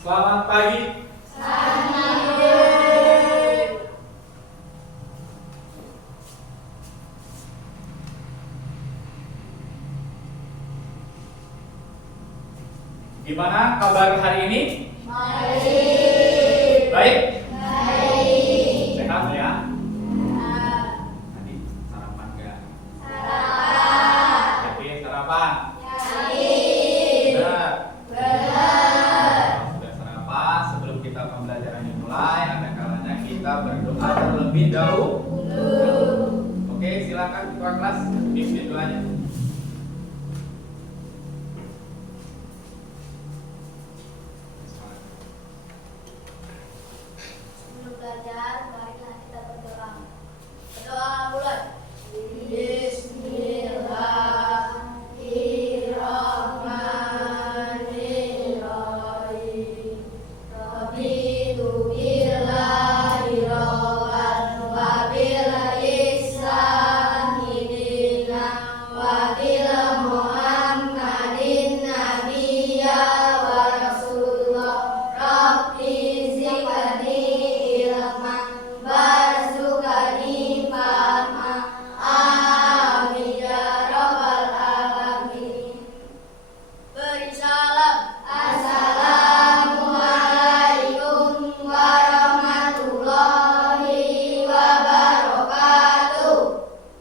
Selamat pagi. Gimana kabar hari ini? Baik? Sehat ya? Tadi sarapan gak? Yakin sarapan? Benar? Kalau sudah sarapan, sebelum kita pembelajaran dimulai, ada kalanya kita berdoa terlebih dahulu. Oke, silakan ketua kelas pimpin doanya.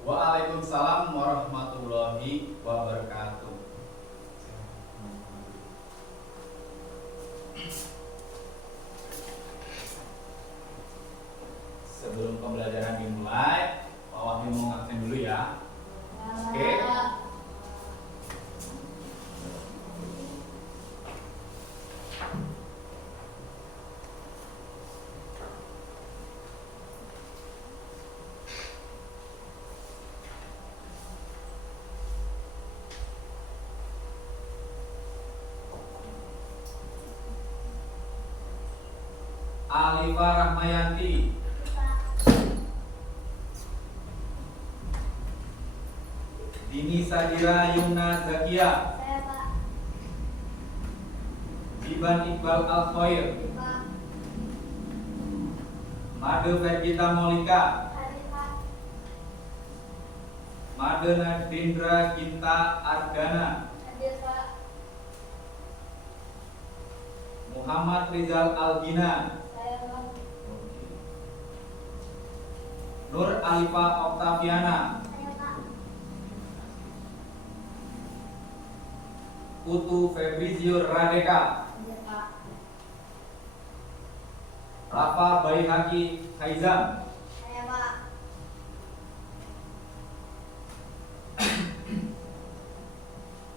Waalaikumsalam warahmatullahi wabarakatuh. Sebelum pembelajaran dimulai, Pak Wahyu mau ngabsen dulu ya. Oke. Alifa Rahmayanti. Dini Sadira Yumna Zakia. Iban Iqbal Al-Khair. Made Vergita Molika. Made Nadindra Ginta Ardana. Muhammad Rizal Al-Gina. Nur Alifa Oktaviana. Putu Febrizio Radeka. Rafa Baihaki Haizam.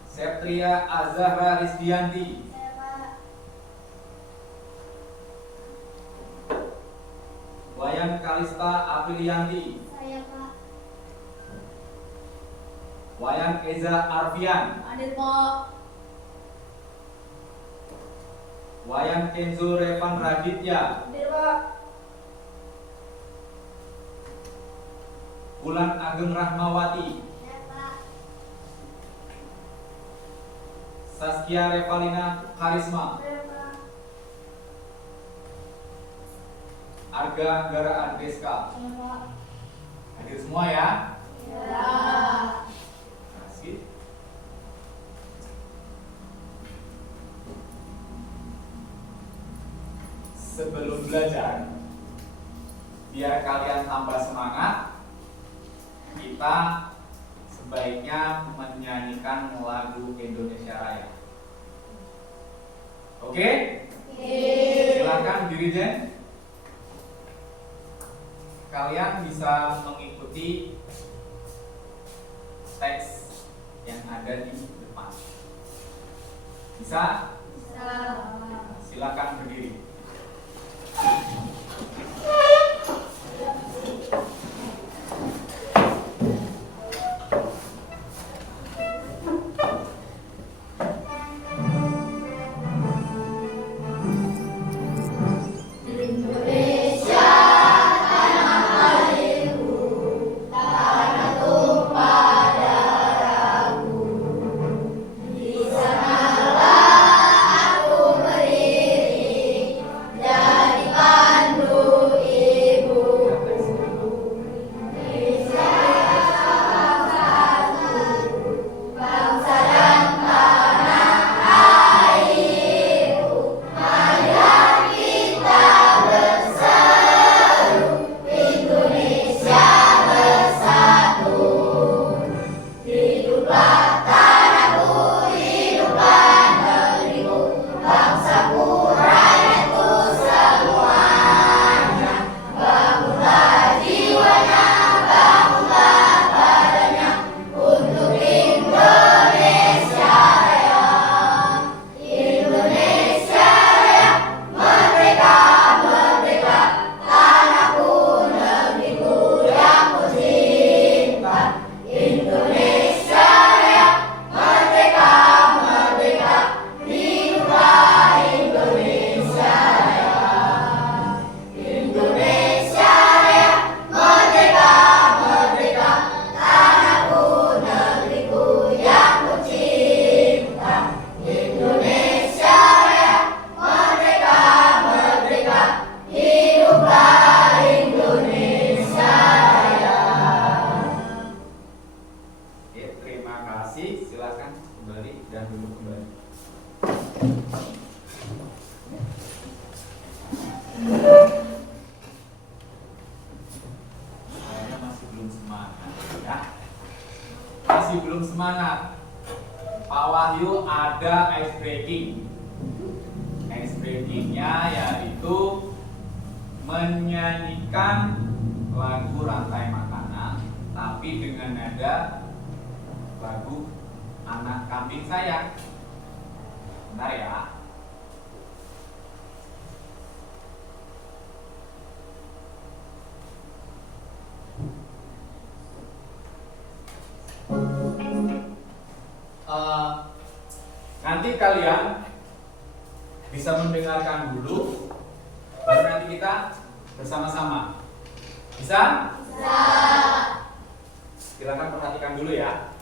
Septria Azahra Rizdianti. Wayan Kalista Aprilianti. Wayan Eza Arfian. Wayan Kenzo Revan Raditya. Bulan Ageng Rahmawati. Saskia Revalina Karisma. Arga Anggara Ardeska. Hadir semua ya? Kasih. Sebelum belajar, biar kalian tambah semangat, kita sebaiknya menyanyikan lagu Indonesia Raya. Oke? Silakan Dirijen. Kalian bisa mengikuti teks yang ada di depan. Bisa? Silakan berdiri. Di sanalah aku berdiri. semangat. Pak Wahyu ada ice breaking. Ice breakingnya yaitu menyanyikan lagu Rantai Makanan, tapi dengan nada lagu Anak Kambing Sayang. Bentar ya. Nanti kalian bisa mendengarkan dulu, baru nanti kita bersama-sama. Bisa? Bisa. Silakan perhatikan dulu ya.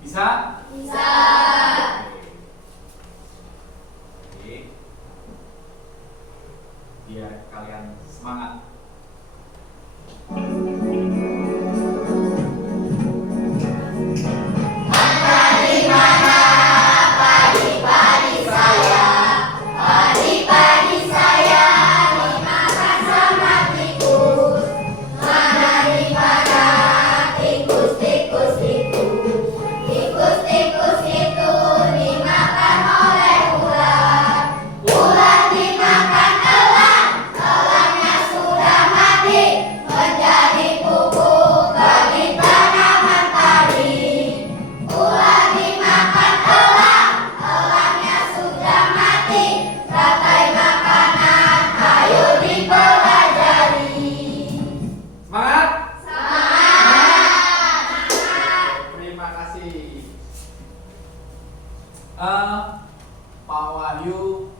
Bisa? Bisa. Oke. Biar kalian semangat. Pak Wahyu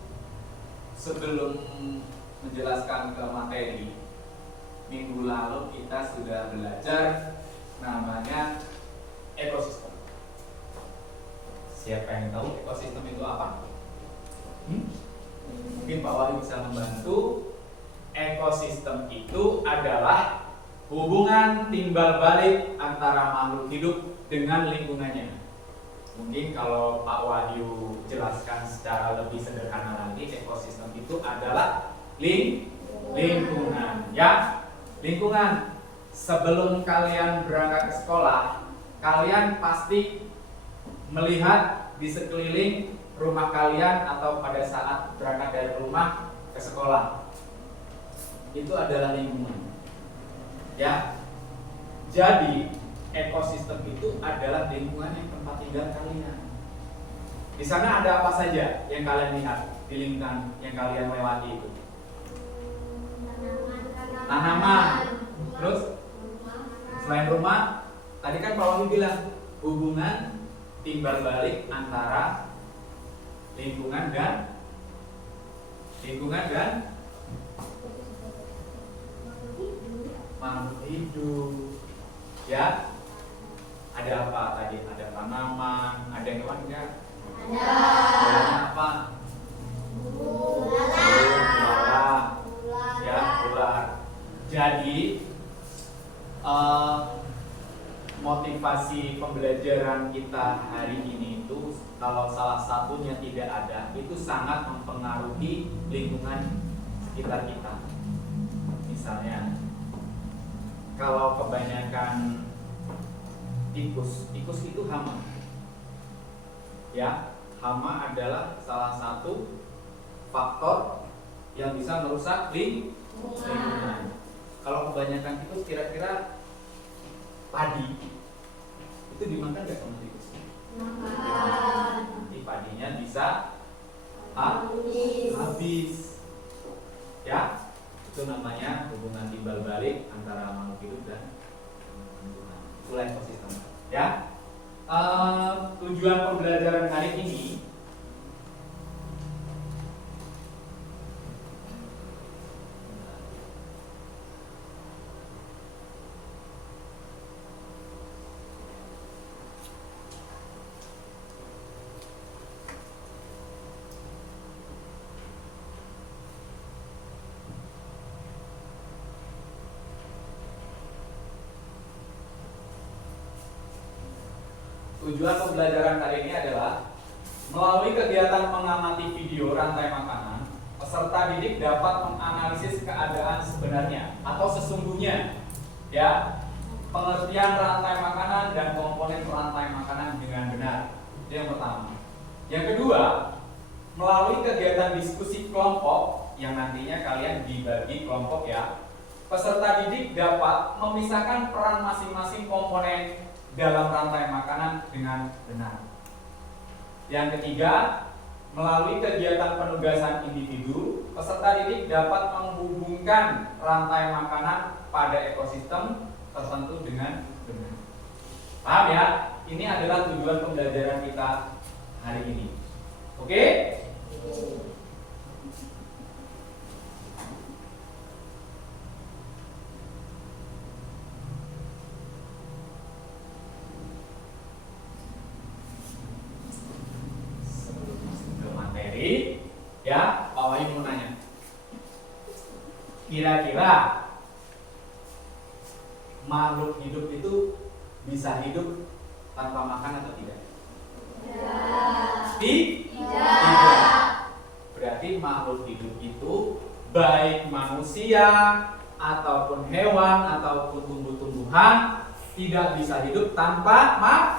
sebelum menjelaskan ke materi, minggu lalu kita sudah belajar namanya ekosistem. Siapa yang tahu ekosistem itu apa? Mungkin Pak Wahyu bisa membantu. Ekosistem itu adalah hubungan timbal balik antara makhluk hidup dengan lingkungannya. Mungkin kalau Pak Wahyu jelaskan secara lebih sederhana lagi, ekosistem itu adalah lingkungan, ya. Lingkungan. Sebelum kalian berangkat ke sekolah, kalian pasti melihat di sekeliling rumah kalian atau pada saat berangkat dari rumah ke sekolah. Itu adalah lingkungan. Ya. Jadi ekosistem itu adalah lingkungan yang tempat tinggal kalian. Di sana ada apa saja yang kalian lihat di lingkungan yang kalian lewati itu? Tanaman. Terus selain rumah, tadi kan Pak Wahyu bilang hubungan timbal balik antara lingkungan dan makhluk hidup. Ya. Ada apa tadi? Ada tanaman, ada hewan enggak? Ada. Hewannya apa? Ular. Ya, ular. Jadi motivasi pembelajaran kita hari ini itu kalau salah satunya tidak ada, itu sangat mempengaruhi lingkungan sekitar kita. Misalnya, kalau kebanyakan tikus itu hama. Ya, hama adalah salah satu faktor yang bisa merusak lingkungan. Kalau kebanyakan tikus, kira-kira padi itu dimakan nggak sama tikus? Nanti padinya bisa habis. Itu namanya hubungan timbal balik antara makhluk hidup dan tumbuhan. Itulah ekosistem. Ya. Tujuan pembelajaran hari ini Tujuan pembelajaran kali ini adalah melalui kegiatan mengamati video rantai makanan, peserta didik dapat menganalisis keadaan sebenarnya atau sesungguhnya, ya, pengertian rantai makanan dan komponen rantai makanan dengan benar. Itu yang pertama. Yang kedua, melalui kegiatan diskusi kelompok yang nantinya kalian dibagi kelompok, ya, peserta didik dapat memisahkan peran masing-masing komponen dalam rantai makanan dengan benar. Yang ketiga, melalui kegiatan penugasan individu, peserta didik dapat menghubungkan rantai makanan pada ekosistem tertentu dengan benar. Paham ya? Ini adalah tujuan pembelajaran kita hari ini. Oke? Ya, Pak Wahyu mau nanya. Kira-kira makhluk hidup itu bisa hidup tanpa makan atau tidak? Tidak. Berarti makhluk hidup itu baik manusia ataupun hewan ataupun tumbuh-tumbuhan tidak bisa hidup tanpa makan.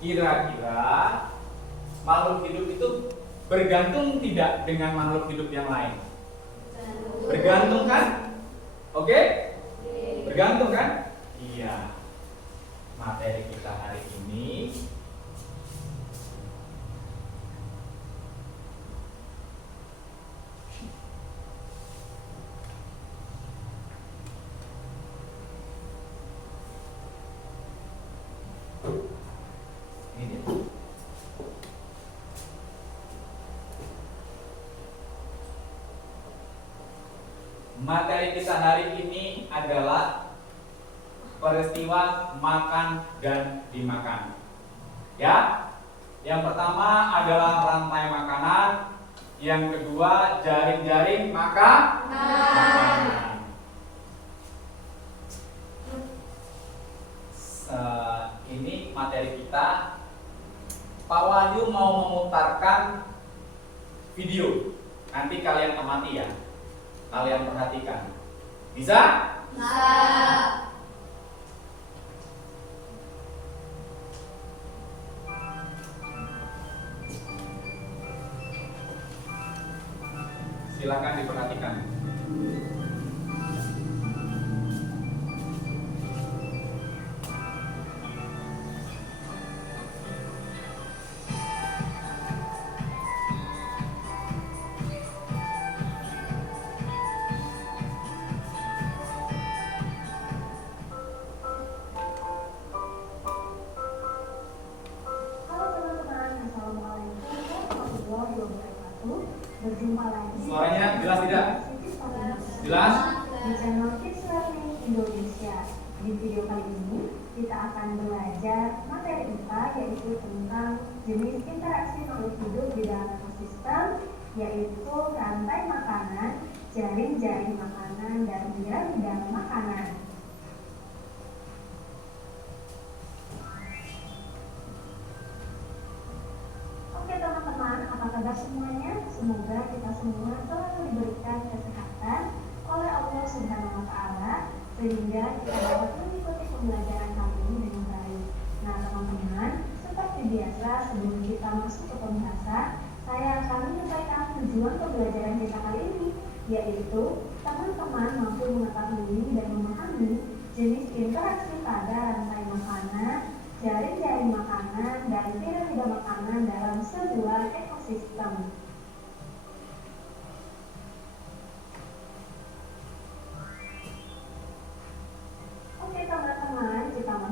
Kira-kira makhluk hidup itu bergantung tidak dengan makhluk hidup yang lain? Bergantung kan? Oke? Bergantung kan? Iya. Materi kita hari ini ini dia. Materi kita hari ini adalah peristiwa makan dan dimakan. Ya. Yang pertama adalah rantai makanan, yang kedua jaring-jaring makanan. Ini materi kita. Pak Wahyu mau memutarkan video. Nanti kalian amati ya. Kalian perhatikan. Bisa? Bisa. Silakan diperhatikan. Berjumpa lagi. Suaranya jelas tidak? Jelas? Di channel Kids Learning Indonesia. Di video kali ini kita akan belajar materi IPA, yaitu tentang jenis interaksi makhluk hidup di dalam ekosistem, yaitu rantai makanan, jaring-jaring makanan, dan piramida makanan. Oke teman-teman, apa kabar semuanya? Semoga kita semua selalu diberikan kesehatan oleh Allah Subhanahu wa Ta'ala, sehingga kita dapat mengikuti pembelajaran kali ini dengan baik. Nah teman-teman, seperti biasa sebelum kita masuk ke pembahasan, saya akan menyampaikan tujuan pembelajaran kita kali ini, yaitu teman-teman mampu mengetahui dan memahami jenis interaksi pada rantai makanan, jaring-jaring makanan, dan piramida makanan dalam sebuah ekosistem.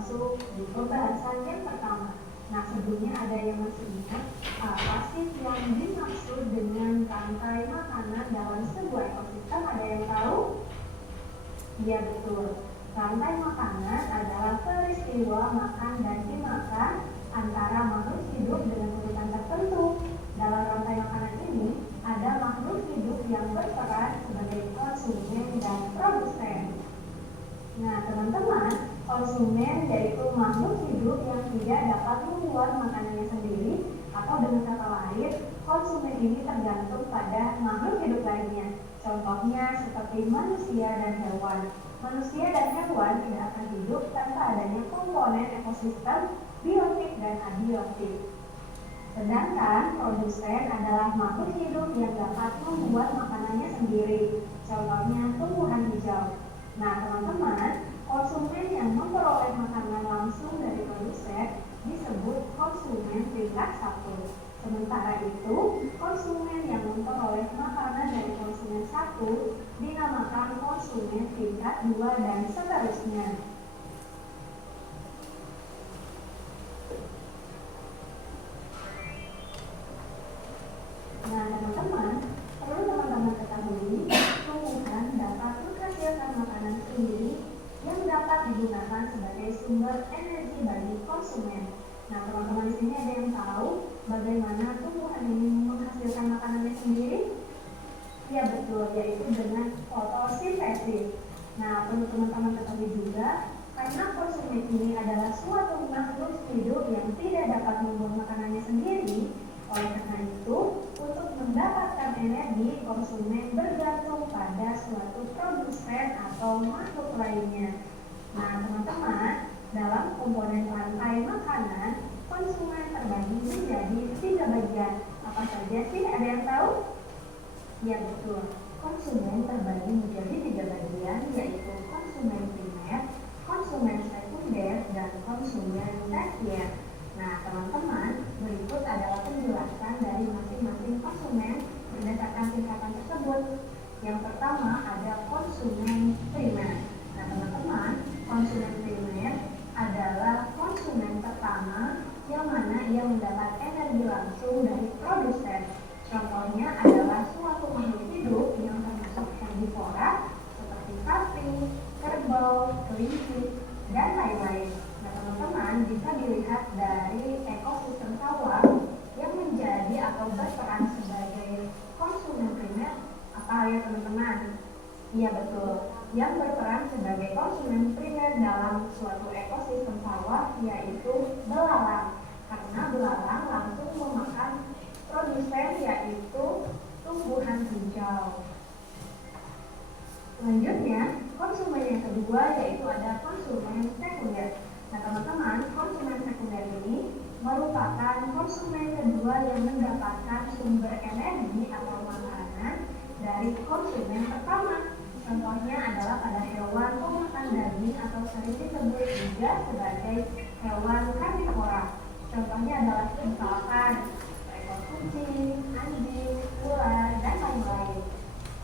masuk di pembahasan yang pertama. Nah, sebelumnya ada yang masih ingat apa sih yang dimaksud dengan rantai makanan dalam sebuah ekosistem? Ada yang tahu? Iya, betul. Rantai makanan adalah peristiwa makan dan dimakan antara makhluk hidup dengan urutan tertentu. Dalam rantai makanan ini, ada makhluk hidup yang berperan sebagai konsumen dan produsen. Nah, teman-teman, konsumen yaitu makhluk hidup yang tidak dapat membuat makanannya sendiri, atau dengan kata lain, konsumen ini tergantung pada makhluk hidup lainnya. Contohnya seperti manusia dan hewan. Manusia dan hewan tidak akan hidup tanpa adanya komponen ekosistem biotik dan abiotik. Sedangkan produsen adalah makhluk hidup yang dapat membuat makanannya sendiri. Contohnya tumbuhan hijau. Nah, teman-teman, konsumen yang memperoleh makanan langsung dari produsen disebut konsumen tingkat 1. Sementara itu, konsumen yang memperoleh makanan dari konsumen 1 dinamakan konsumen tingkat 2 dan seterusnya. Nah, teman-teman, perlu teman-teman ketahui, tumbuhan dapat menghasilkan makanan sendiri yang dapat digunakan sebagai sumber energi bagi konsumen. Nah, teman-teman di sini ada yang tahu bagaimana tumbuhan ini menghasilkan makanannya sendiri? Ya, betul, yaitu dengan fotosintesis. Nah, perlu teman-teman ketahui juga, karena konsumen ini adalah suatu makhluk hidup yang tidak dapat membuat makanannya sendiri. Oleh karena itu, untuk mendapatkan energi, konsumen bergantung pada suatu produsen atau makhluk lainnya. Nah, teman-teman, dalam komponen rantai makanan, konsumen terbagi menjadi 3 bagian. Apa saja sih? Ada yang tahu? Ya, betul. Konsumen terbagi menjadi 3 bagian, yaitu konsumen primer, konsumen sekunder, dan konsumen tersier. Nah, teman-teman, berikut adalah penjelasan dari masing-masing konsumen berdasarkan tingkatan tersebut. Yang pertama ada konsumen primer. Nah, teman-teman, konsumen primer adalah konsumen pertama yang mana ia mendapat energi langsung dari produsen. Contohnya adalah suatu makhluk hidup yang termasuk herbivora seperti sapi, kerbau, kelinci, dan lain-lain. Nah, teman-teman bisa dilihat dari ekosistem sawah yang menjadi atau berperan sebagai konsumen primer. Apa ya, teman-teman? Iya, betul. Yang berperan sebagai konsumen primer dalam suatu ekosistem sawah yaitu belalang. Karena belalang langsung memakan produsen yaitu tumbuhan hijau. Selanjutnya, konsumen yang kedua yaitu ada konsumen sekunder. Nah, teman-teman, konsumen sekunder ini merupakan konsumen kedua yang mendapatkan sumber energi atau makanan dari konsumen pertama. Contohnya adalah pada hewan pemakan daging atau sering disebut juga sebagai hewan karnivora. Contohnya adalah misalkan ekor kucing, anjing, ular, dan lain-lain.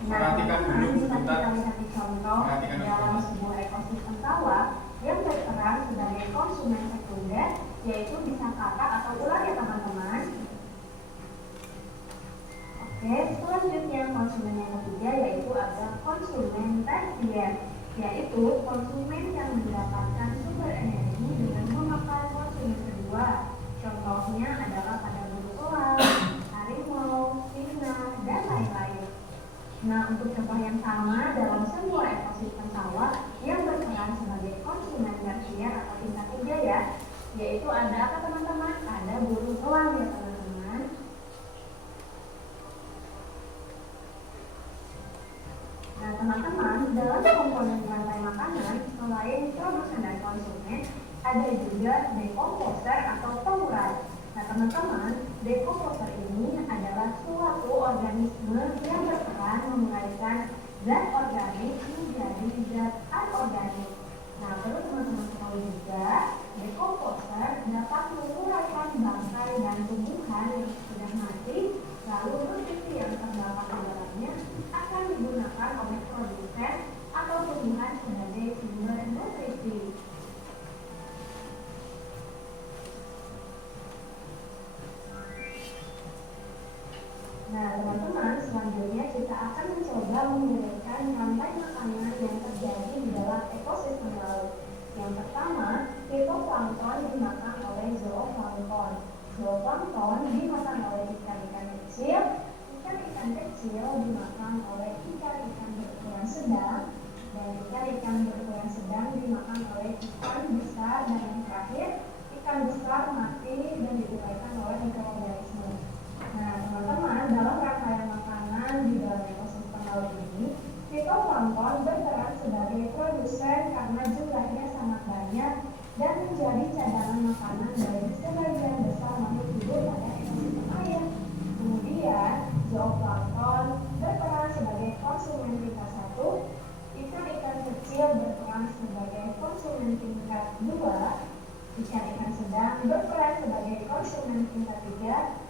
Nah, bisa kita lihat di contoh dalam sebuah ekosistem sawah yang berperan sebagai konsumen sekunder, yaitu bisa katak atau ular ya, teman-teman. Oke, selanjutnya konsumen yang ketiga yaitu ada konsumen tersier, yaitu konsumen yang mendapatkan sumber energi dengan memakan konsumen kedua. Contohnya adalah pada burung elang, harimau, singa, dan lain-lain. Nah, untuk contoh yang sama dalam sebuah ekosistem sawah yang berperan sebagai konsumen tersier atau tingkat 3 ya, yaitu ada apa, teman-teman? Ada burung elang ya, teman-teman. Nah, teman-teman, dalam komponen rantai makanan selain produsen dan konsumen, ada juga dekomposer atau pengurai. Nah, teman-teman, dekomposer ini adalah suatu organisme yang berperan menguraikan zat organik menjadi zat anorganik. Nah, perlu teman-teman ketahui juga, dekomposer dapat menguraikan bangkai dan tumbuhan yang sudah mati, lalu nutrisi yang terdapat di dalamnya akan digunakan oleh produsen atau tumbuhan sebagai sumber nutrisi. akan mencoba menguraikan rantai makanan yang terjadi di dalam ekosistem laut. Yang pertama, fitoplankton dimakan oleh zooplankton. Zooplankton dimakan oleh ikan-ikan kecil. Ikan-ikan kecil dimakan oleh ikan-ikan berukuran sedang. Dan ikan-ikan berukuran sedang dimakan oleh ikan besar. Dan yang terakhir, ikan besar mati dan diuraikan oleh mikroorganisme. Nah, teman-teman, dalam rangkaian makanan di dalam ekosistem laut ini, fitoplankton berperan sebagai produsen karena jumlahnya sangat banyak dan menjadi cadangan makanan bagi sebagian besar makhluk hidup pada ekosistem air. Kemudian, zooplankton berperan sebagai konsumen tingkat 1, ikan-ikan kecil berperan sebagai konsumen tingkat 2, ikan-ikan sedang berperan sebagai konsumen tingkat 3,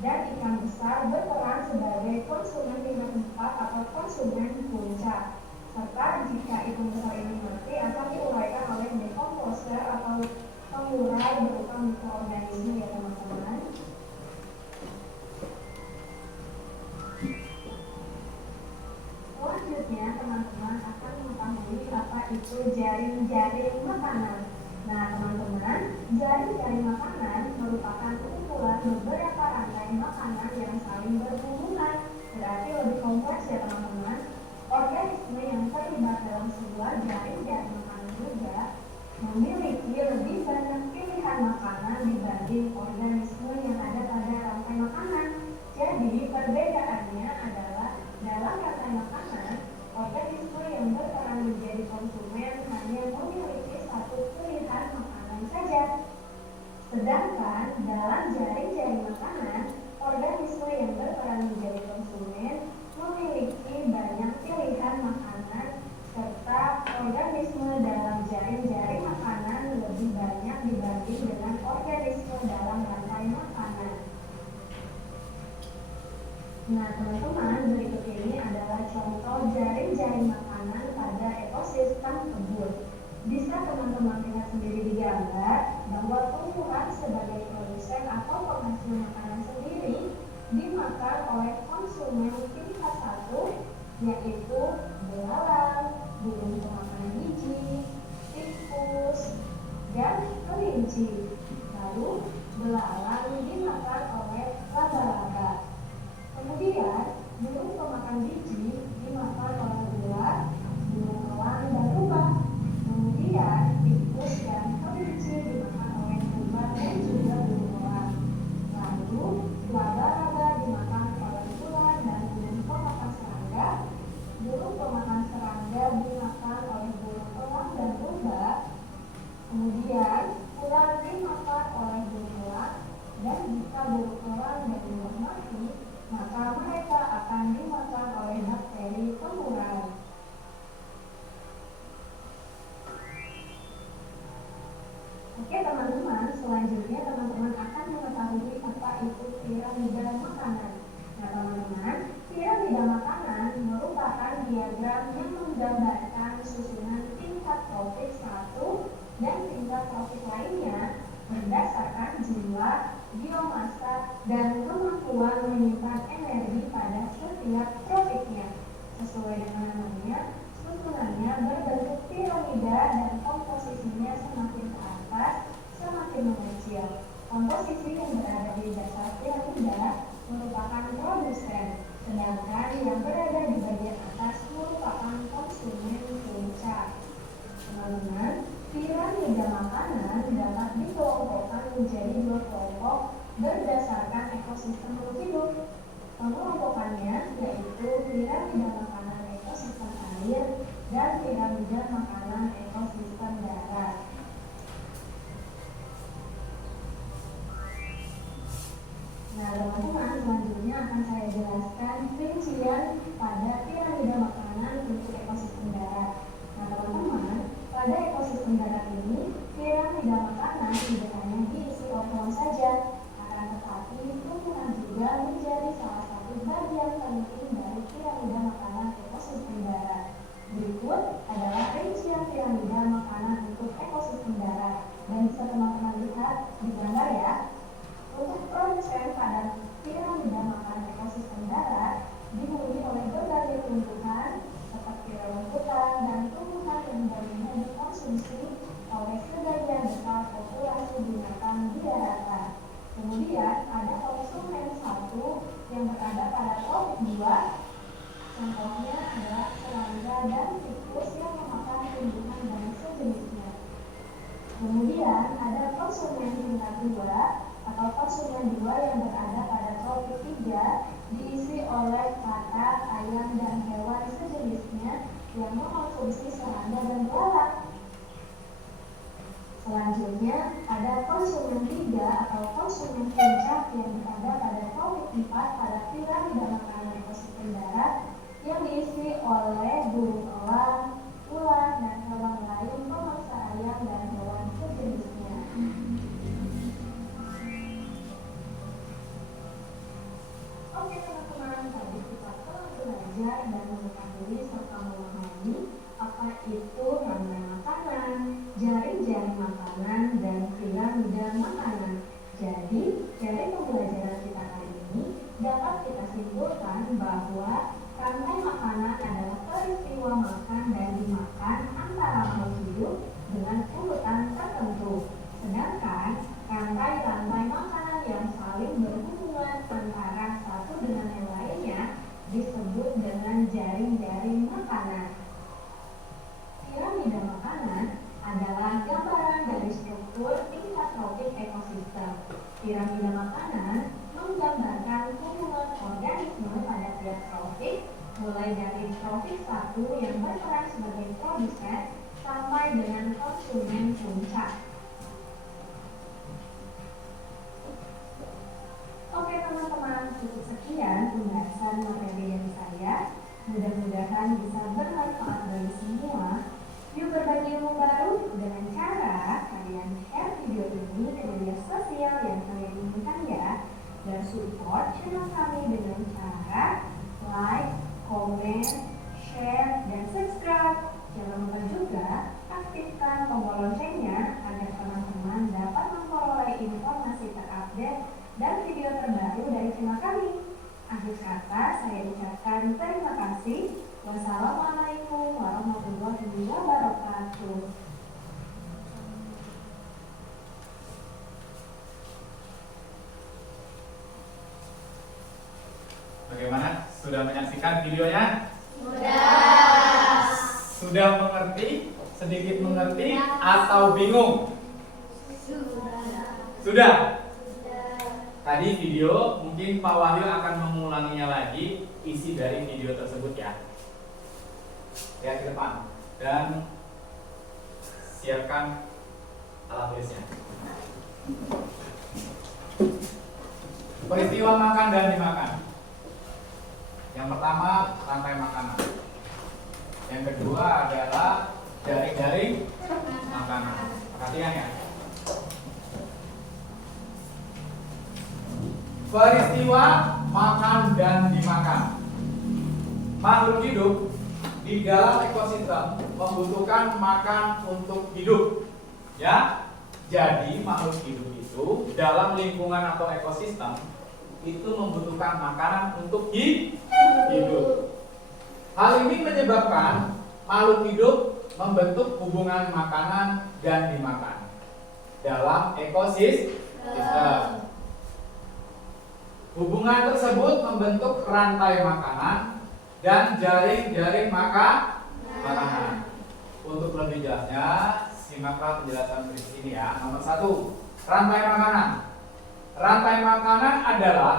dan ikan besar berperan sebagai konsumen tingkat 4 atau konsumen puncak. Serta jika ikan besar ini mati akan diuraikan oleh dekomposer atau pengurai berupa mikroorganisme ya teman-teman. Selanjutnya teman-teman akan mengetahui apa itu jaring-jaring makanan. Nah teman-teman, jaring-jaring makanan merupakan kumpulan beberapa rantai makanan yang saling berhubungan. Berarti lebih kompleks ya teman-teman. Organisme yang terlibat dalam sebuah jaring-jaring makanan juga memiliki lebih banyak pilihan makanan dibanding organisme yang ada pada rantai makanan. Jadi perbedaannya adalah dalam rantai makanan, organisme yang berperan menjadi konsumen hanya memiliki satu pilihan makanan saja. Sedangkan dalam jaring-jaring makanan, organisme yang berperan menjadi konsumen memiliki banyak pilihan makanan, serta organisme dalam jaring-jaring makanan lebih banyak dibanding dengan organisme dalam rantai makanan. Nah teman-teman, berikut ini adalah contoh jaring-jaring makanan pada ekosistem kebun. Bisa teman-teman lihat sendiri di gambar bahwa tumbuhan sebagai produsen atau penghasil makanan sendiri dimakan oleh konsumen tingkat 1, yaitu belalang, burung pemakan biji, tikus, dan kelinci. Lalu belalang dimakan oleh laba-laba. Kemudian burung pemakan biji dimakan oleh ular, burung elang, dan rubah. Kemudian tikus dan kelinci dimakan oleh rubah dan juga burung elang. Lalu laba-laba dimakan oleh ular dan burung pemakan serangga. Burung pemakan serangga dimakan oleh burung elang dan rubah. Kemudian ular dimakan oleh burung elang. Dan jika burung elang dan rubah mati, maka mereka akan dimakan oleh bakteri pengurai. Oke teman-teman, selanjutnya teman-teman akan mengetahui apa itu piramida makanan. Nah teman-teman, piramida makanan merupakan diagram yang menggambarkan susunan tingkat trofik 1 dan tingkat trofik lainnya berdasarkan jumlah, biomasa, dan kemampuan menyimpan energi pada setiap trofiknya. Sesuai dengan namanya, susunannya berbentuk piramida dan komposisinya semakin ke atas, semakin mengecil. Komposisi yang berada di dasar piramida merupakan produsen, sedangkan yang berada di bagian atas merupakan konsumen puncak. Teman-teman, piramida makanan dapat dikelompokkan menjadi 2 kelompok berdasarkan ekosistem makhluk hidup. Pengelompokannya yaitu piramida makanan ekosistem air dan piramida makanan ekosistem darat. Nah teman-teman, selanjutnya akan saya jelaskan rincian pada piramida makanan untuk ekosistem darat. Nah teman-teman, pada ekosistem darat ini, piramida makanan tidak hanya diisi okon saja, akan tetapi tumbuhan juga menjadi salah satu bagian penting dari piramida makanan ekosistem darat. Berikut adalah rincian piramida makanan untuk ekosistem darat, dan bisa teman-teman lihat di gambar ya. Untuk produsen pada piramida makanan ekosistem darat dimulai oleh berbagai konsumen tingkat 2 atau konsumen 2 yang berada pada topik 3 diisi oleh kata ayam dan hewan sejenisnya yang mengkonsumsi serangga dan belalang. Selanjutnya, ada konsumen 3 atau konsumen puncak yang berada pada topik 4 pada piramida makanan ekosistem darat yang diisi oleh burung elang, ular, dan hewan lain pemangsa ayam dan hewan sejenisnya. Oke teman-teman, tadi kita telah belajar dan mengetahui serta memahami apa itu rantai makanan, jaring-jaring makanan, dan piramida makanan. Jadi, dari pembelajaran kita kali ini dapat kita simpulkan bahwa rantai makanan adalah peristiwa makan dan dimakan antara makhluk hidup dengan urutan tertentu. Sedangkan rantai-rantai makanan yang saling berhubungan antara satu dengan yang lainnya disebut dengan jaring-jaring makanan. Piramida makanan adalah gambaran dari struktur tingkat tropik ekosistem. Piramida makanan menggambarkan hubungan organisme pada tiap tropik, mulai dari tropik 1 yang berperan sebagai produsen sampai dengan konsumen puncak. Oke teman-teman, cukup sekian pembahasan materi dari saya. Mudah-mudahan bisa bermanfaat bagi semua. Yuk berbagi ilmu baru dengan cara kalian share video ini ke media sosial yang kalian inginkan ya. Dan support channel kami dengan cara like, komen, share, dan subscribe. Jangan lupa juga aktifkan tombol loncengnya agar teman-teman dapat memperoleh informasi terupdate dan video terbaru dari channel kami. Akhir kata, saya ucapkan terima kasih. Wassalamualaikum warahmatullahi wabarakatuh. Bagaimana? Sudah menyaksikan videonya? Sudah. Sudah mengerti? Sedikit mengerti atau bingung? Sudah. Tadi video, mungkin Pak Wahyu akan mengulanginya lagi isi dari video tersebut ya. Lihat ke depan dan siapkan alat tulisnya. Peristiwa makan dan dimakan. Yang pertama, rantai makanan. Yang kedua adalah jaring-jaring makanan. Perhatikan ya. Peristiwa makan dan dimakan. Makhluk hidup di dalam ekosistem membutuhkan makan untuk hidup. Ya. Jadi makhluk hidup itu dalam lingkungan atau ekosistem itu membutuhkan makanan untuk hidup. Hal ini menyebabkan makhluk hidup membentuk hubungan makanan dan dimakan dalam ekosistem. Hubungan tersebut membentuk rantai makanan dan jaring-jaring makanan. Untuk lebih jelasnya, simaklah penjelasan berikut ini ya. Nomor 1, rantai makanan. Rantai makanan adalah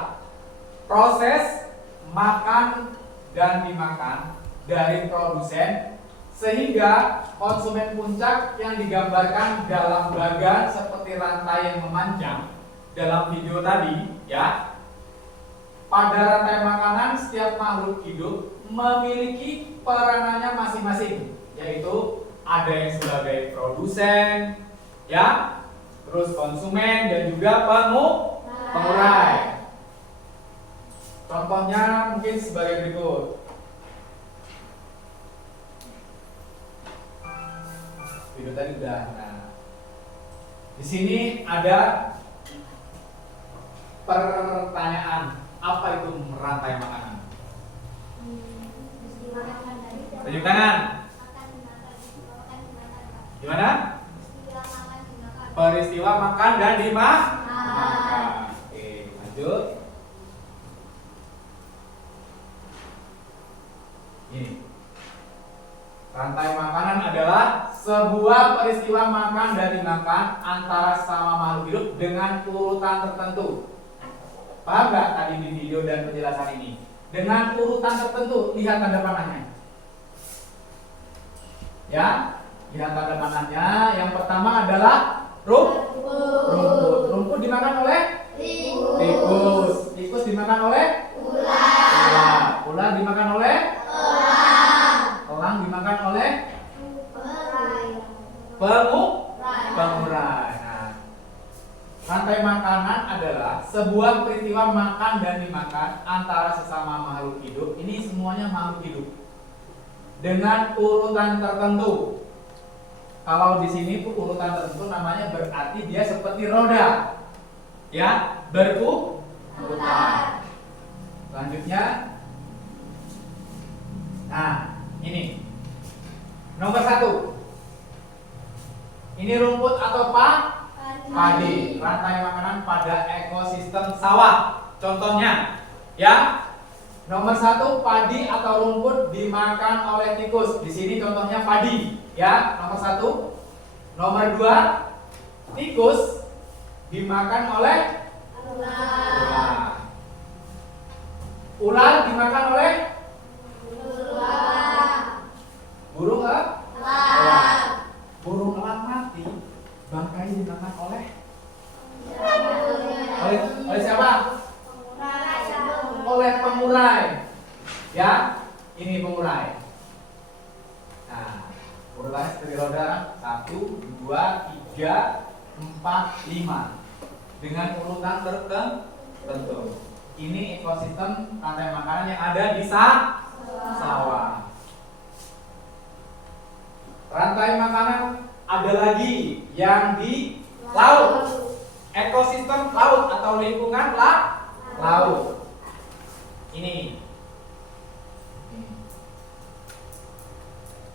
proses makan dan dimakan dari produsen sehingga konsumen puncak yang digambarkan dalam bagan seperti rantai yang memanjang dalam video tadi ya. Pada rantai makanan setiap makhluk hidup memiliki peranannya masing-masing, yaitu ada yang sebagai produsen ya, terus konsumen dan juga pengurai. Contohnya mungkin sebagai berikut. Video tadi udah. Nah, di sini ada pertanyaan, apa itu rantai makanan? Tunjuk tangan. Gimana? Peristiwa makan dan dimakan. Oke, lanjut. Ini. Rantai makanan adalah sebuah peristiwa makan dan dimakan antara sesama makhluk hidup dengan urutan tertentu. Paham nggak tadi di video dan penjelasan ini? Dengan urutan tertentu, lihat tanda panahnya. Ya, lihat tanda panahnya. Yang pertama adalah rumput. Rumput dimakan oleh tikus. Tikus dimakan oleh ular. Ular dimakan oleh elang dimakan oleh pengurai. Nah, rantai makanan adalah sebuah peristiwa makan dan dimakan antara sesama makhluk hidup. Ini semuanya makhluk hidup dengan urutan tertentu. Kalau di sini tuh urutan tertentu namanya berarti dia seperti roda, ya, berputar. Selanjutnya, nah ini nomor 1. Ini rumput atau padi. Rantai makanan pada ekosistem sawah. Contohnya, ya. Nomor 1, padi atau rumput dimakan oleh tikus. Di sini contohnya padi, ya. Nomor 1. Nomor 2, tikus dimakan oleh ular. Ular dimakan oleh burung elang. Burung elang mati, bangkai dimakan oleh siapa? Oleh pengurai. Ya, ini pengurai. Nah, urutannya seperti roda 1, 2, 3, 4, 5 dengan urutan tertentu. Ini ekosistem rantai makanan yang ada di sawah. Rantai makanan ada lagi yang di laut. Ekosistem laut atau lingkungan laut. Ini.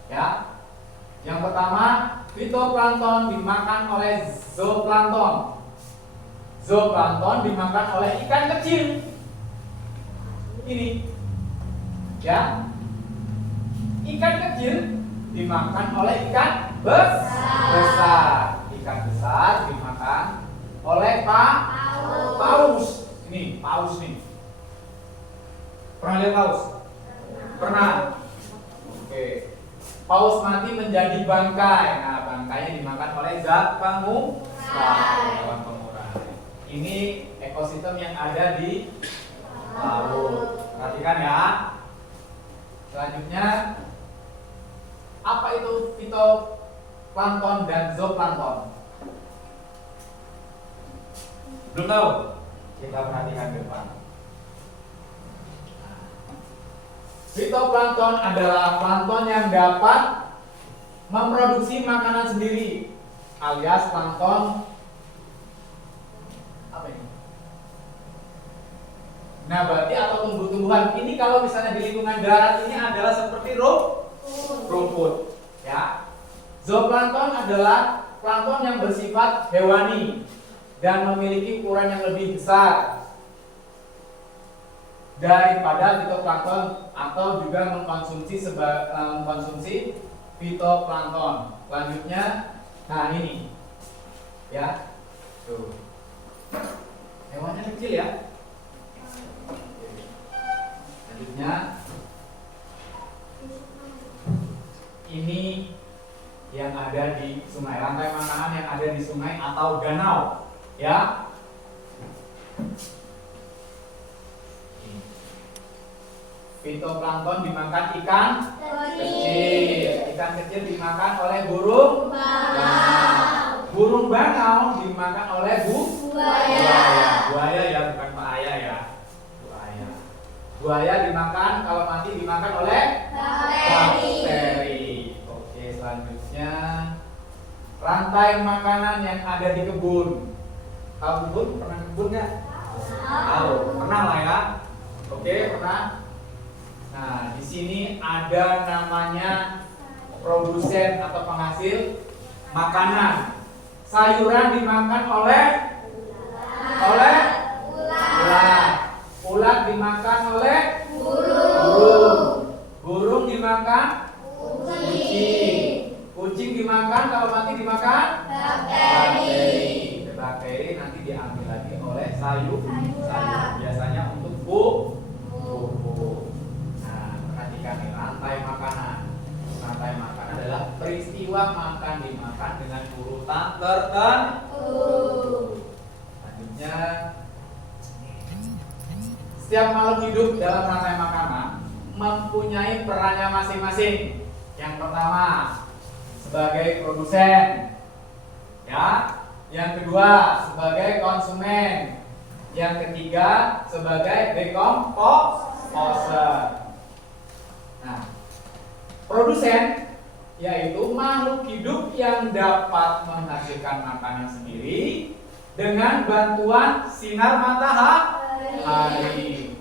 Ya. Yang pertama, fitoplankton dimakan oleh zooplankton. Zooplankton dimakan oleh ikan kecil. Ini. Ya. Ikan kecil dimakan oleh ikan besar. Ikan besar dimakan oleh paus. Ini paus nih. Pernah lihat paus? Pernah. Oke. Paus mati menjadi bangkai. Nah, bangkainya dimakan oleh zat pengurai. Ini ekosistem yang ada di laut. Perhatikan ya. Selanjutnya, apa itu fitoplankton dan zooplankton? Belum tahu? Kita perhatikan ke depan. Fitoplankton adalah plankton yang dapat memproduksi makanan sendiri, alias plankton apa ini? Nabati atau tumbuh-tumbuhan. Ini kalau misalnya di lingkungan darat ini adalah seperti rumput, ya. Zooplankton adalah plankton yang bersifat hewani dan memiliki ukuran yang lebih besar daripada fitoplankton atau juga mengkonsumsi fitoplankton. Selanjutnya, nah ini, ya, tuh, hewannya kecil ya. Selanjutnya, ini yang ada di sungai, rantai makanan yang ada di sungai atau danau, ya. Fitoplankton dimakan ikan kecil. Ikan kecil dimakan oleh burung bangau. Burung bangau dimakan oleh buaya. Buaya ya, bukan paaya ya. Buaya. Buaya dimakan, kalau mati dimakan oleh bakteri. Oke, selanjutnya rantai makanan yang ada di kebun. Tahu kebun? Pernah kebun nggak? Tahu. Pernah lah ya. Oke, pernah. Nah, di sini ada namanya produsen atau penghasil makanan. Sayuran dimakan oleh ular. Ular dimakan oleh burung. Burung dimakan kucing. Kucing dimakan, kalau mati dimakan bakteri. Bakteri nanti diambil lagi oleh sayur. Biasanya untuk pupuk. Nah, perhatikan nih rantai makanan. Rantai makanan adalah peristiwa makan dimakan dengan urutan tertentu. Selanjutnya, setiap makhluk hidup dalam rantai makanan mempunyai perannya masing-masing. Yang pertama, sebagai produsen, ya. Yang kedua, sebagai konsumen. Yang ketiga, sebagai decomposer. Nah, produsen yaitu makhluk hidup yang dapat menghasilkan makanan sendiri dengan bantuan sinar matahari.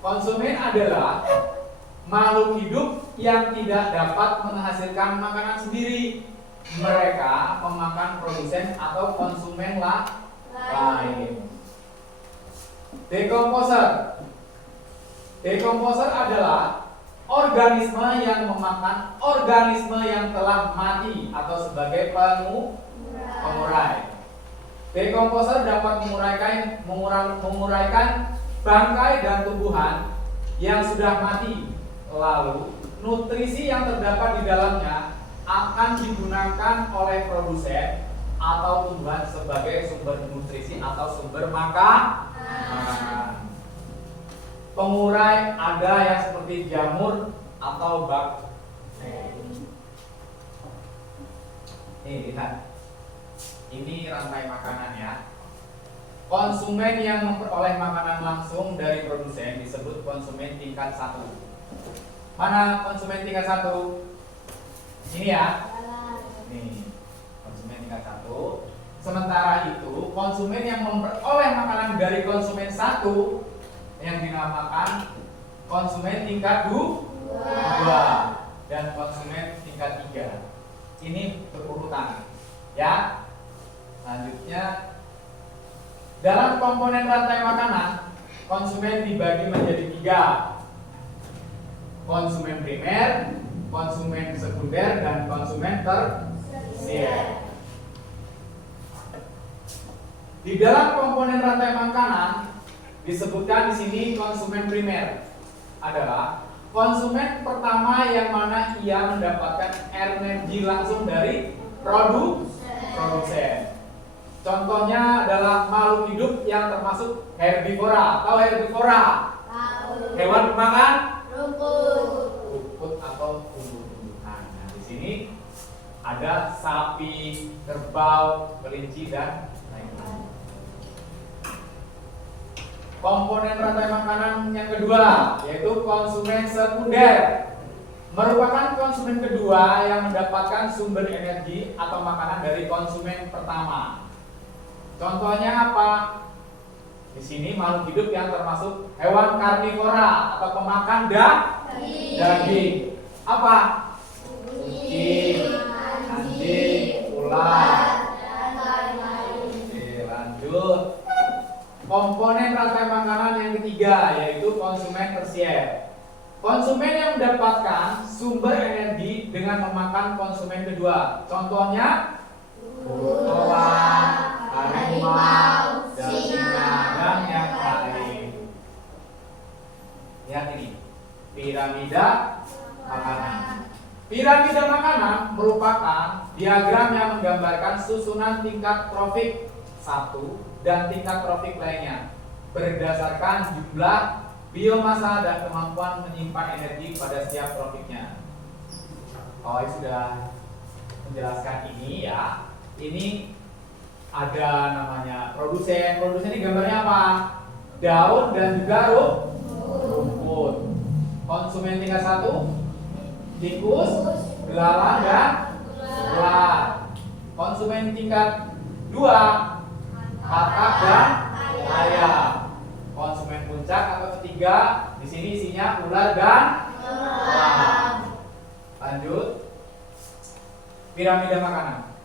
Konsumen adalah makhluk hidup yang tidak dapat menghasilkan makanan sendiri. Mereka memakan produsen atau konsumen lain. Decomposer adalah organisme yang memakan organisme yang telah mati atau sebagai pengurai. Decomposer dapat menguraikan bangkai dan tumbuhan yang sudah mati. Lalu, nutrisi yang terdapat di dalamnya akan digunakan oleh produsen atau tumbuhan sebagai sumber nutrisi atau sumber makanan. Pengurai ada yang seperti jamur atau bakteri. Nih, lihat. Ini rantai makanan ya. Konsumen yang memperoleh makanan langsung dari produsen disebut konsumen tingkat 1. Mana konsumen tingkat 1? Ini ya. Nih, konsumen tingkat 1. Sementara itu, konsumen yang memperoleh makanan dari konsumen 1 yang dinamakan konsumen tingkat 2 dan konsumen tingkat 3. Ini berurutan. Ya. Selanjutnya, dalam komponen rantai makanan, konsumen dibagi menjadi 3. Konsumen primer, konsumen sekunder, dan konsumen tersier. Di dalam komponen rantai makanan disebutkan di sini konsumen primer adalah konsumen pertama yang mana ia mendapatkan energi langsung dari produsen. Contohnya adalah makhluk hidup yang termasuk herbivora. Tahu herbivora? Tahu. Hewan pemakan Rumput. atau tumbuh-tumbuhan. Nah, di sini ada sapi, kerbau, kelinci, dan lain-lain. Komponen rantai makanan yang kedua yaitu konsumen sekunder. Merupakan konsumen kedua yang mendapatkan sumber energi atau makanan dari konsumen pertama. Contohnya apa? Di sini makhluk hidup yang termasuk hewan karnivora atau pemakan daging. Apa? Kucing, anjing, ular. Oke, lanjut. Komponen rantai makanan yang ketiga yaitu konsumen tersier. Konsumen yang mendapatkan sumber energi dengan memakan konsumen kedua. Contohnya hewan, harimau, singa, dan yang lain. Lihat ini, piramida makanan. Piramida makanan merupakan diagram yang menggambarkan susunan tingkat trofik 1 dan tingkat trofik lainnya berdasarkan jumlah biomasa dan kemampuan menyimpan energi pada setiap trofiknya. Oh, sudah menjelaskan ini ya. Ini ada namanya produsen. Produsen ini gambarnya apa? Daun dan juga rumput. Konsumen tingkat 1, tikus, belalang, dan ular. Konsumen tingkat 2, katak dan ayam. Konsumen puncak atau ketiga, di sini isinya ular dan elang. Lanjut. Piramida makanan.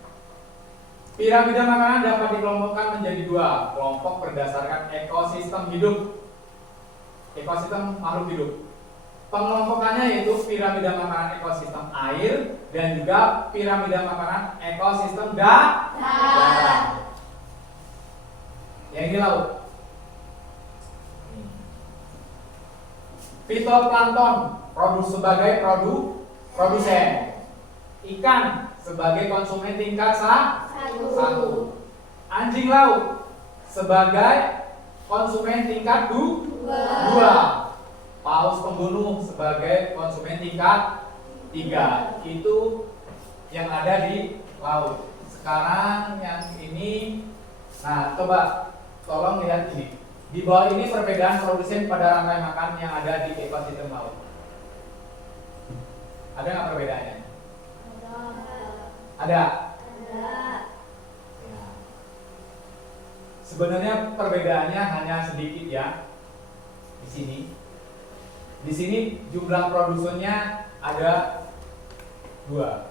Piramida makanan dapat dikelompokkan menjadi 2 kelompok berdasarkan ekosistem hidup. Ekosistem makhluk hidup. Pengelompokannya yaitu piramida makanan ekosistem air dan juga piramida makanan ekosistem darat. Yang ini laut. Fitoplankton sebagai produsen. Ikan sebagai konsumen tingkat 1. Anjing laut sebagai konsumen tingkat 2. Paus pembunuh sebagai konsumen tingkat 3. Itu yang ada di laut. Sekarang yang ini, nah coba tolong lihat ini. Di bawah ini perbedaan produsen pada rantai makan yang ada di ekosistem laut. Ada nggak perbedaannya? Ada. Ya. Sebenarnya perbedaannya hanya sedikit ya. Di sini. Di sini jumlah produsennya ada 2.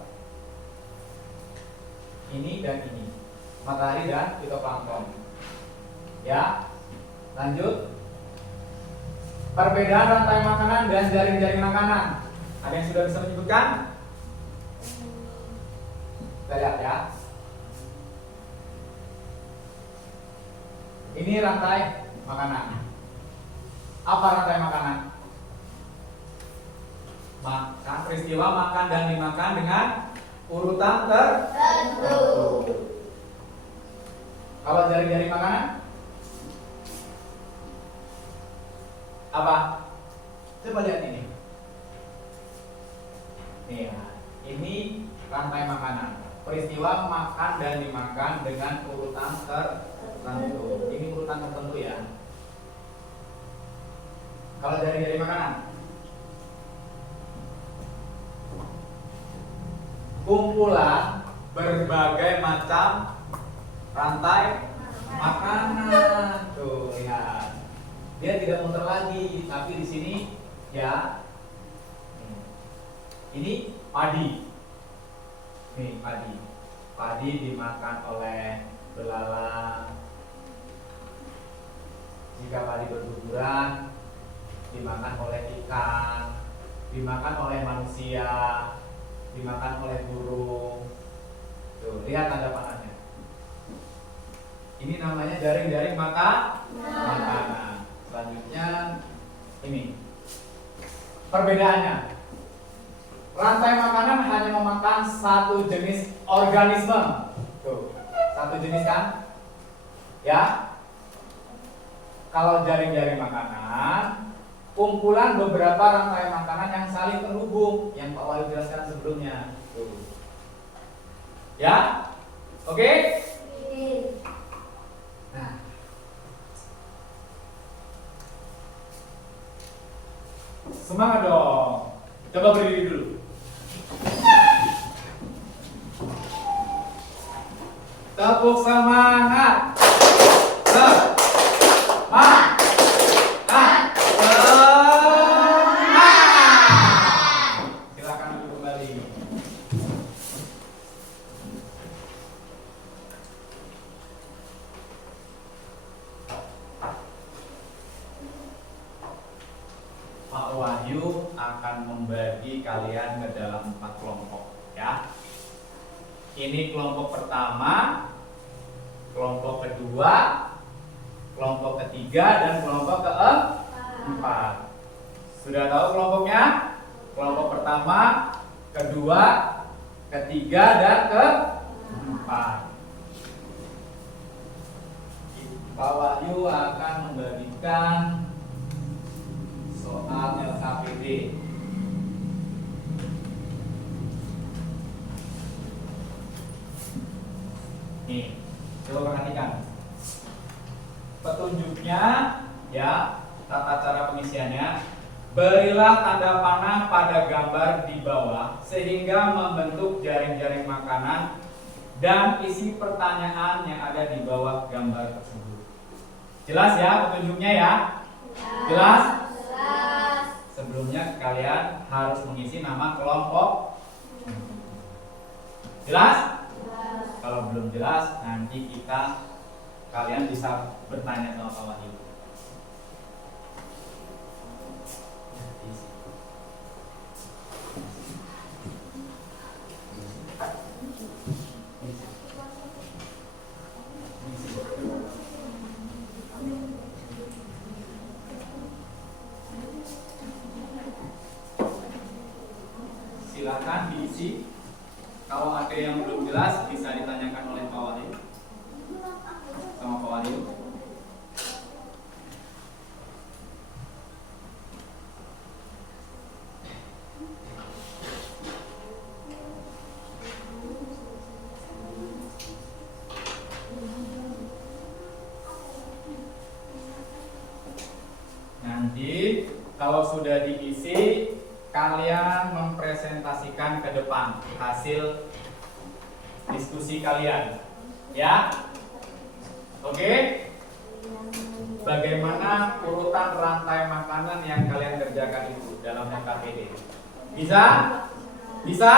Ini dan ini. Matahari dan fitoplankton. Ya. Lanjut. Perbedaan rantai makanan dan jaring-jaring makanan. Ada yang sudah bisa menyebutkan? Kita lihat ya. Ini rantai makanan. Apa rantai makanan? Makan, peristiwa makan dan dimakan dengan urutan tertentu. Kalau jaring-jaring makanan? Apa? Coba lihat ini. Nih, ini rantai makanan. Peristiwa makan dan dimakan dengan urutan tertentu. Ini urutan tertentu ya. Kalau jaring-jaring makanan, kumpulan berbagai macam rantai makanan. Tuh lihat, dia tidak muter lagi, tapi di sini ya. Ini padi. Nih padi. Padi dimakan oleh belalang. Jika padi berguguran, dimakan oleh ikan, dimakan oleh manusia, dimakan oleh burung. Tuh, lihat tanda panahnya. Ini namanya jaring-jaring makanan. Selanjutnya ini. Perbedaannya. Rantai makanan hanya memakan satu jenis organisme. Tuh, satu jenis kan? Ya. Kalau jaring-jaring makanan, kumpulan beberapa rantai makanan yang saling terhubung, yang Pak Wahyu jelaskan sebelumnya. Tuh. Ya? Oke? Nah. Semangat dong. Coba berdiri dulu. Tepuk semangat. Semangat. Silakan duduk kembali. Pak Wahyu akan membagi kalian ke dalam 4 kelompok ya. Ini kelompok pertama, kelompok kedua, kelompok ketiga, dan kelompok keempat. Sudah tahu kelompoknya? Kelompok pertama, kedua, ketiga, dan keempat. Pak Wahyu akan membagikan soal LKPD. Nih, coba perhatikan petunjuknya ya, tata cara pengisiannya. Berilah tanda panah pada gambar di bawah sehingga membentuk jaring-jaring makanan dan isi pertanyaan yang ada di bawah gambar tersebut. Jelas ya petunjuknya ya? Jelas? Sebelumnya kalian harus mengisi nama kelompok. Jelas? Kalau belum jelas, nanti kalian bisa bertanya sama Pak Wahyu. diisi. Kalau ada yang belum jelas bisa ditanyakan oleh Pak Wahyu sama Pak Wahyu. Nanti kalau sudah diisi, kalian mempresentasikan ke depan hasil diskusi kalian, ya. Oke? Bagaimana urutan rantai makanan yang kalian kerjakan itu dalam NKPD? Bisa? Bisa?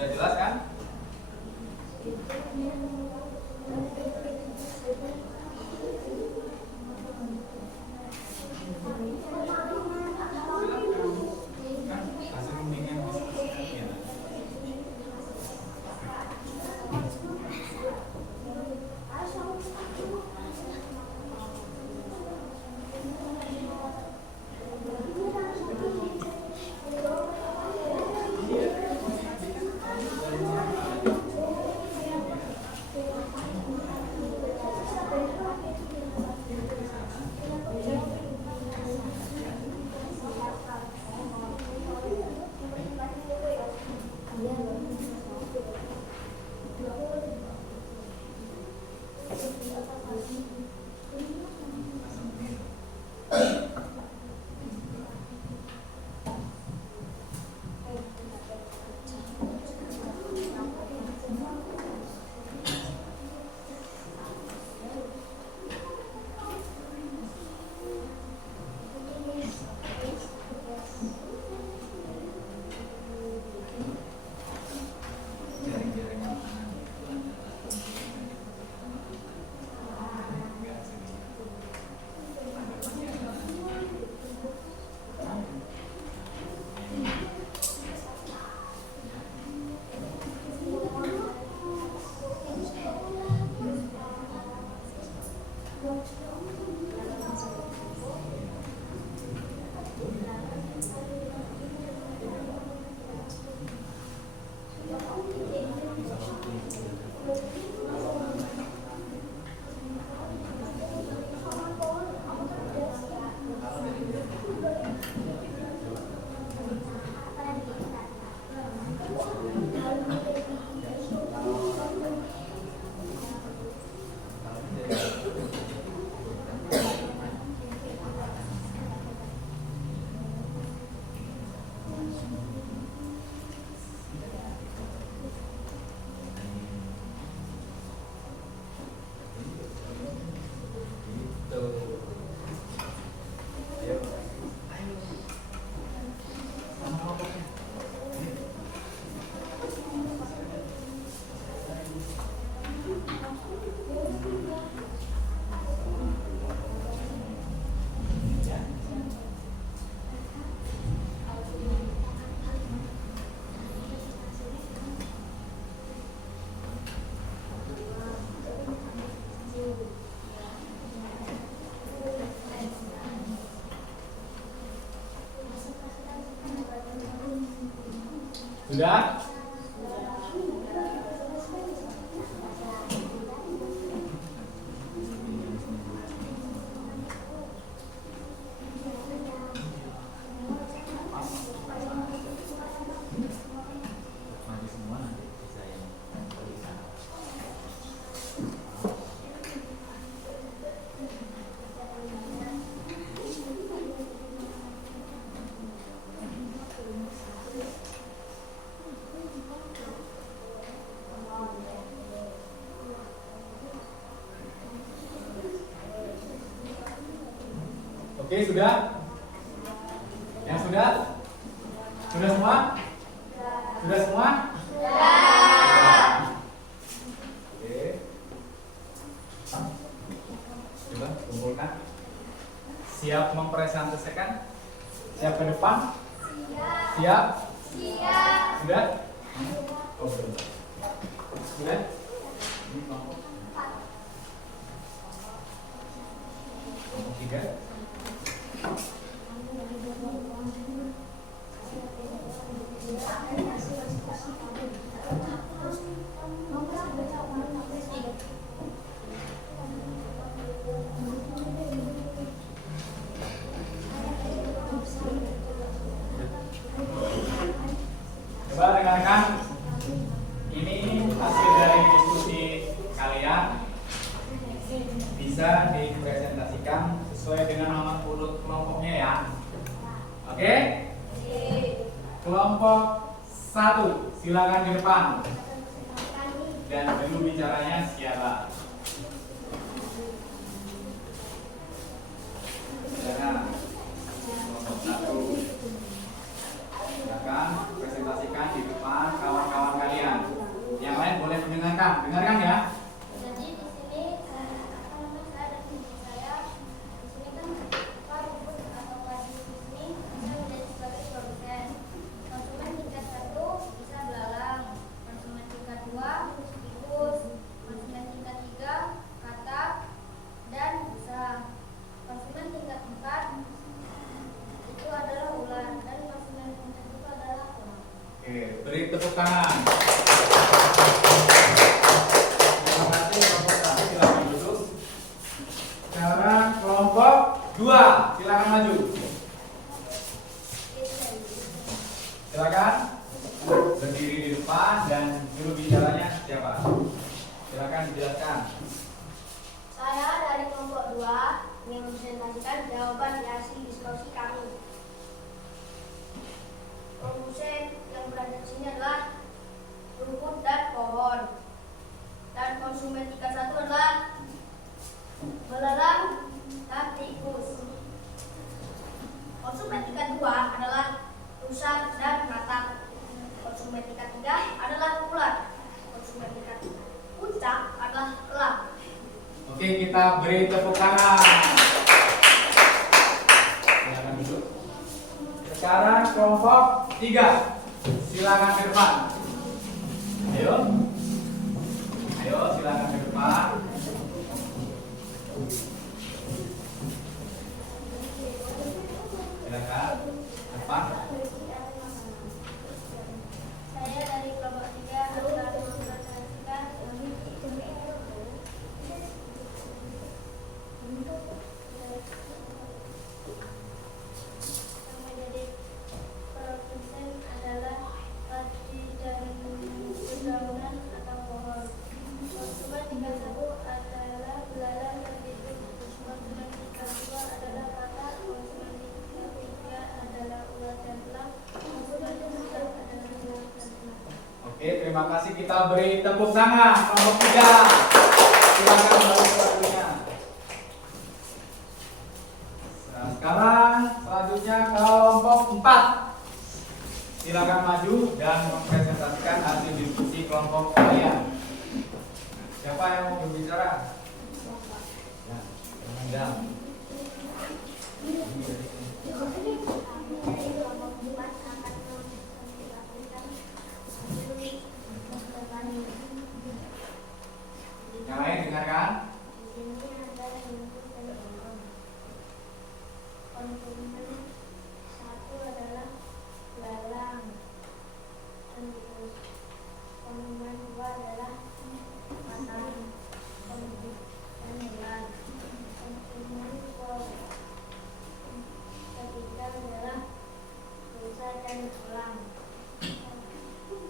Sudah jelas kan? Hasil rundingnya ya. Jaring-jaring makanan. Enggak sih. Sudah? Maju semua nanti bisa yang tulisan. Oke, sudah? Yang sudah? Sudah semua? Sudah semua? Oke. Coba kumpulkan. Siap mempresentasikan? Siap ke depan? Siap? Sudah? Oh, belum. Sudah? Ini kelompok. Kelompok 3. Coba rekan-rekan, ini hasil dari diskusi kalian bisa dipresentasikan sesuai dengan nomor urut kelompoknya ya. Oke? Kelompok 1, silakan di depan. Dan dulu bicaranya siapa? Silakan. Kelompok 1. Silakan presentasikan di depan kawan-kawan kalian. silakan dengarkan ya. Jadi di sini apa namanya saya dan ibu saya di sini kan rumput atau padi di sini bisa menjadi sebagai produsen. Konsumen tingkat 1 bisa belalang, konsumen tingkat 2 tikus, konsumen tingkat 3 katak dan busa. Konsumen tingkat 4 itu adalah ular dan konsumen tingkat 5 adalah orang. Oke, beri tepuk tangan. Terima kasih kelompok 1, silakan duduk. Sekarang kelompok 2, silakan maju. Silakan berdiri di depan dan juru bicaranya siapa? Silakan dijelaskan. Saya dari kelompok 2 ingin mempresentasikan jawaban di hasil diskusi kami. Produsen yang berada di sini adalah rumput dan pohon. Dan konsumen tingkat 1 adalah belalang dan tikus. Konsumen tingkat 2 adalah rusa dan katak. Konsumen tingkat 3 adalah ular. Konsumen tingkat puncak adalah elang. Oke, kita beri tepuk tangan. Silakan duduk. Sekarang kelompok 3, silakan ke depan. Ayo, silakan ke depan. Silakan depan. Saya dari kelompok 3 akan mempresentasikan yang menjadi produsen adalah padi dan dedaunan atau pohon. Konsumen tingkat 1 adalah belalang dan tikus. Konsumen tingkat 2 adalah katak. Konsumen tingkat 3 adalah ular dan elang. Konsumen tingkat 4 adalah ular dan elang. Oke, terima kasih. Kita beri tepuk tangan kelompok 3. Silakan balik ke lagunya. Nah, sekarang selanjutnya kelompok 4. Silakan maju dan mempresentasikan hasil diskusi kelompok kalian. Siapa yang mau berbicara? Ya, Anda. Yang lain dengarkan. Konsumen 1 adalah belalang dan tikus. Konsumen 2 adalah katak, dan ular. Konsumen ketiga adalah rusa dan elang.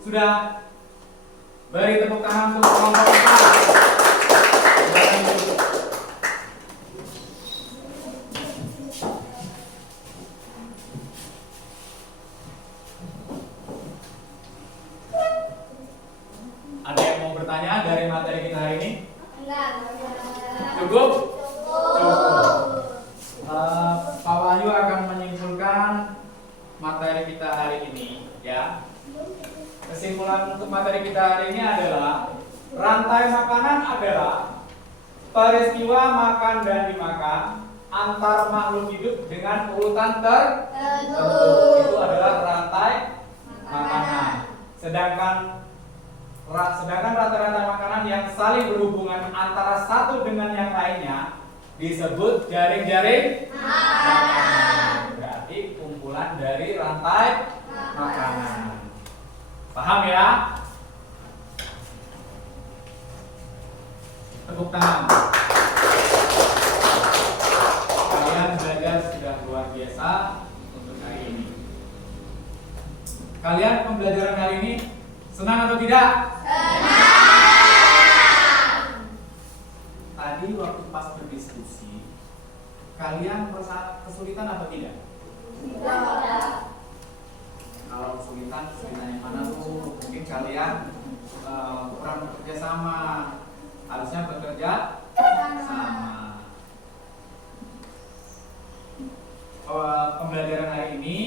Sudah. Beri tepuk tangan untuk kelompok 4. Silakan duduk. Ada yang mau bertanya dari materi kita hari ini? Enggak. Cukup? Cukup. Pak Wahyu akan menyimpulkan materi kita hari ini, ya. Kesimpulan untuk materi kita hari ini adalah rantai makanan adalah peristiwa makan dan dimakan antar makhluk hidup dengan urutan tertentu. Itu adalah rantai makanan. Sedangkan rantai-rantai makanan yang saling berhubungan antara satu dengan yang lainnya disebut jaring-jaring makanan. Berarti kumpulan dari rantai makanan. Paham ya? Tepuk tangan. Kalian belajar sudah luar biasa untuk hari ini. Kalian pembelajaran hari ini senang atau tidak? Tadi waktu pas berdiskusi, kalian merasa kesulitan atau tidak? Kalau kesulitan yang mana tuh? Mungkin kalian kurang bekerja sama. Harusnya bekerja sama. Pembelajaran hari ini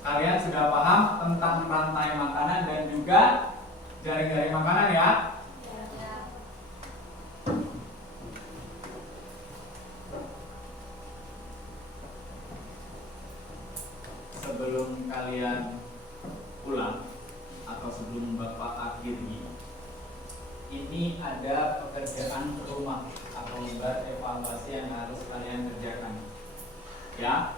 kalian sudah paham tentang rantai makanan dan juga jaring-jaring makanan ya? sebelum kalian pulang atau sebelum Bapak akhiri, ini ada pekerjaan rumah atau lembar evaluasi yang harus kalian kerjakan. Ya.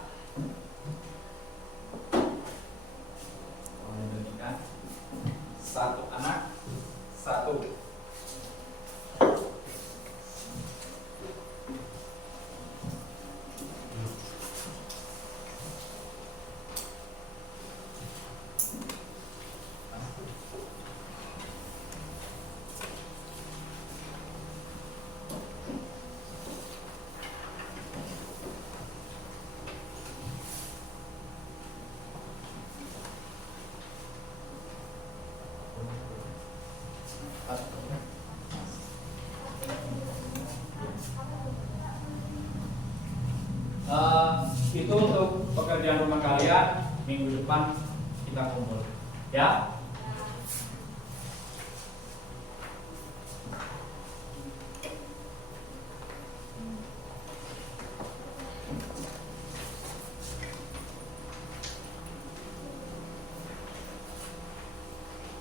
Berikan satu anak satu. Itu untuk pekerjaan rumah kalian, minggu depan kita kumpul, ya.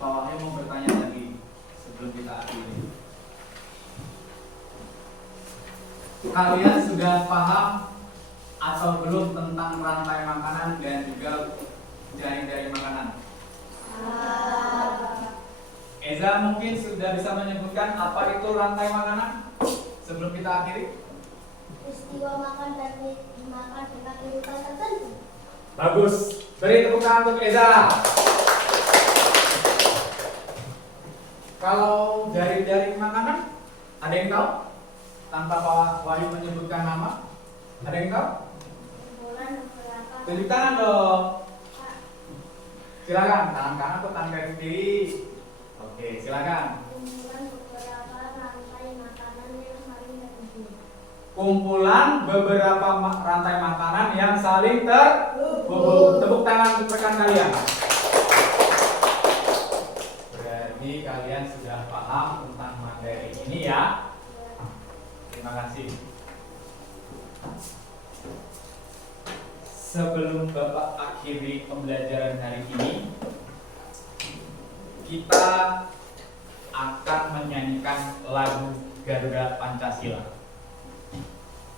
Pak Wahyu mau bertanya lagi sebelum kita akhiri. Kalian sudah paham atau belum tentang rantai makanan dan juga jaring-jaring makanan? Eza mungkin sudah bisa menyebutkan apa itu rantai makanan sebelum kita akhiri? Peristiwa makan dan dimakan dengan urutan tertentu. Bagus, beri tepuk tangan untuk Eza. Kalau jaring-jaring makanan, ada yang tahu? Tanpa Pak Wahyu menyebutkan nama, ada yang tahu? Tunjuk tangan dong. Silakan, tangan kanan atau tangan kiri. Oke, silakan. Kumpulan beberapa rantai makanan yang saling terhubung. Kumpulan beberapa rantai makanan yang saling terhubung. Tepuk tangan untuk rekan kalian. Berarti kalian sudah paham tentang materi ini ya. Terima kasih. Sebelum Bapak akhiri pembelajaran hari ini, kita akan menyanyikan lagu Garuda Pancasila.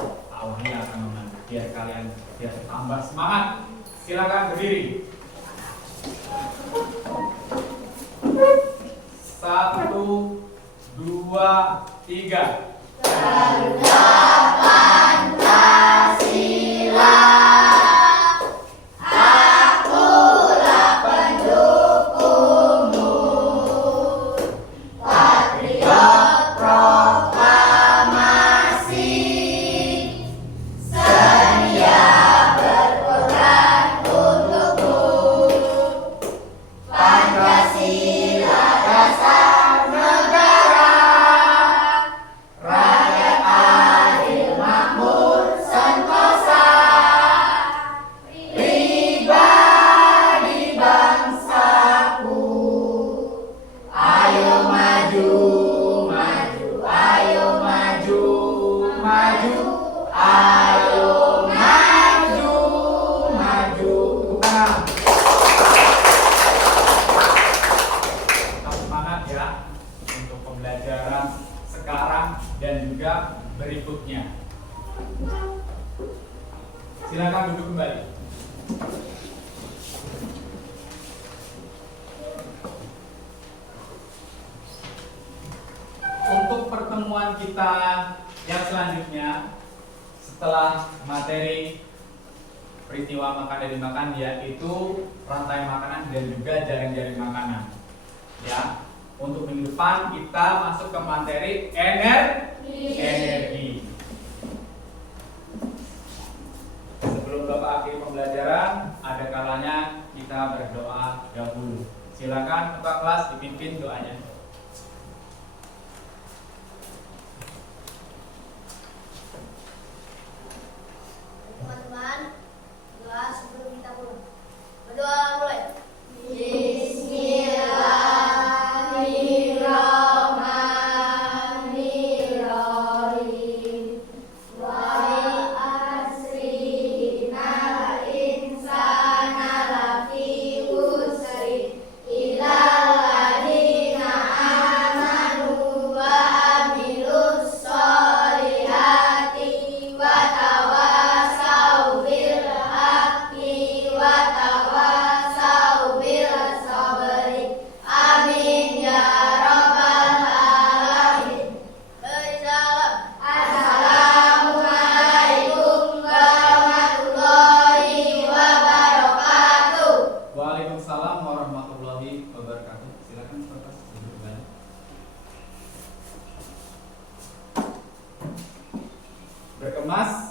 Pak Wahyu akan memandu biar kalian tambah semangat. Silakan berdiri. 1, 2, 3. Garuda Pancasila. Berikutnya, silakan duduk kembali. Untuk pertemuan kita yang selanjutnya, setelah materi peristiwa makan dan dimakan, yaitu rantai makanan dan juga jaring-jaring makanan. Ya, untuk minggu depan kita masuk ke materi energi. Sebelum Bapak akhiri pembelajaran, ada kalanya kita berdoa dahulu. Silakan ketua kelas dipimpin doanya. Teman-teman, doa sebelum kita pulang. Berdoa mulai. Bismillahirrahmanirrahim. Wa asri innal insana Mas